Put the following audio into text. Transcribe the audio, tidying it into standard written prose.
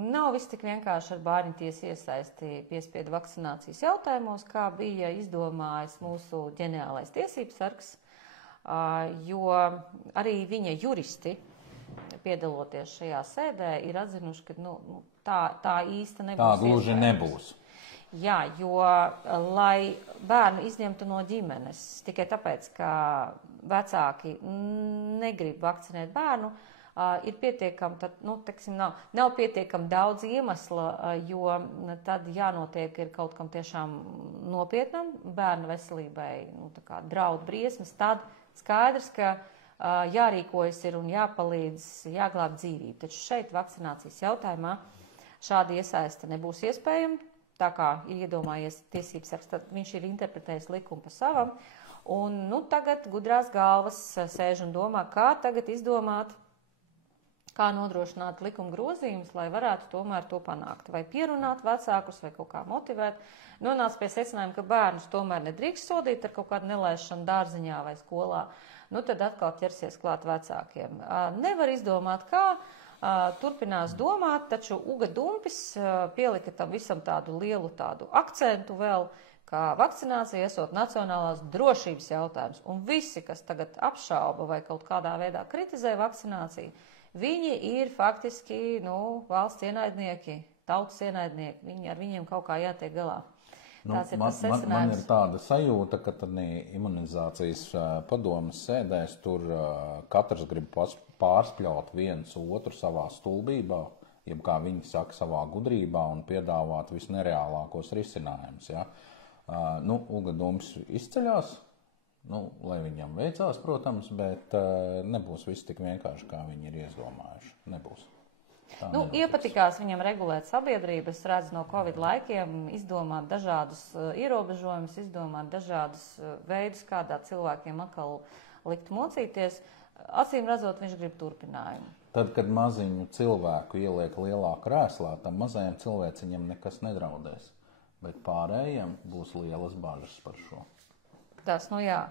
Nav viss tik vienkārši ar bērnu tiesu iesaisti piespiedu vakcinācijas jautājumos, kā bija izdomājis mūsu ģeniālais tiesības sargs, jo arī viņa juristi, piedaloties šajā sēdē, ir atzinuši, ka tā īsti nebūs. Tā gluži nebūs. Jā, jo, lai bērnu izņemtu no ģimenes, tikai tāpēc, ka vecāki negrib vakcinēt bērnu, ir pietiekami, nav pietiekami daudz iemesla, jo tad jānotiek ir kaut kam tiešām nopietnam bērnu veselībai, draud briesmas, tad skaidrs, ka jārīkojas ir un jāpalīdz, jāglāb dzīvību. Taču šeit vakcinācijas jautājumā šāda iesaiste nebūs iespējama, tā kā ir iedomājies tiesības sargs, tad viņš ir interpretējis likumu pa savam, un tagad gudrās galvas sēž un domā, kā tagad izdomāt, kā nodrošināt likuma grozījumus, lai varētu tomēr to panākt. Vai pierunāt vecākus, vai kaut kā motivēt. Nonāca pie secinājuma, ka bērnus tomēr nedrīkst sodīt ar kaut kādu nelaišanu dārziņā vai skolā. Tad atkal ķersies klāt vecākiem. Nevar izdomāt, kā, turpinās domāt, taču Uga Dumpis pielika tam visam tādu lielu akcentu vēl, ka vakcinācija esot nacionālās drošības jautājums. Un visi, kas tagad apšauba vai kaut kādā veidā kritizē vakcināciju, viņi ir faktiski valsts ienaidnieki, tautas ienaidnieki. Ar viņiem kaut kā jātiek galā. Tāds ir tas secinājums. Man ir tāda sajūta, ka imunizācijas padomes sēdēs tur katrs grib pārspļaut viens otru savā stulbībā, jeb kā viņi saka, savā gudrībā un piedāvāt visnereālākos risinājumus. Ja? Uga Dumpis izceļās. Lai viņam veicās, protams, bet nebūs viss tik vienkārši, kā viņi ir izdomājuši. Nebūs. Iepatikās viņam regulēt sabiedrību, es redzu no Covid laikiem, izdomāt dažādus ierobežojumus, izdomāt dažādus veidus, kādā cilvēkiem atkal likt mocīties. Acīm redzot, viņš grib turpinājumu. Tad, kad maziņu cilvēku ieliek lielā krēslā, tam mazajam cilvēciņam nekas nedraudēs, bet pārējiem būs lielas bažas par šo. Tas, jā.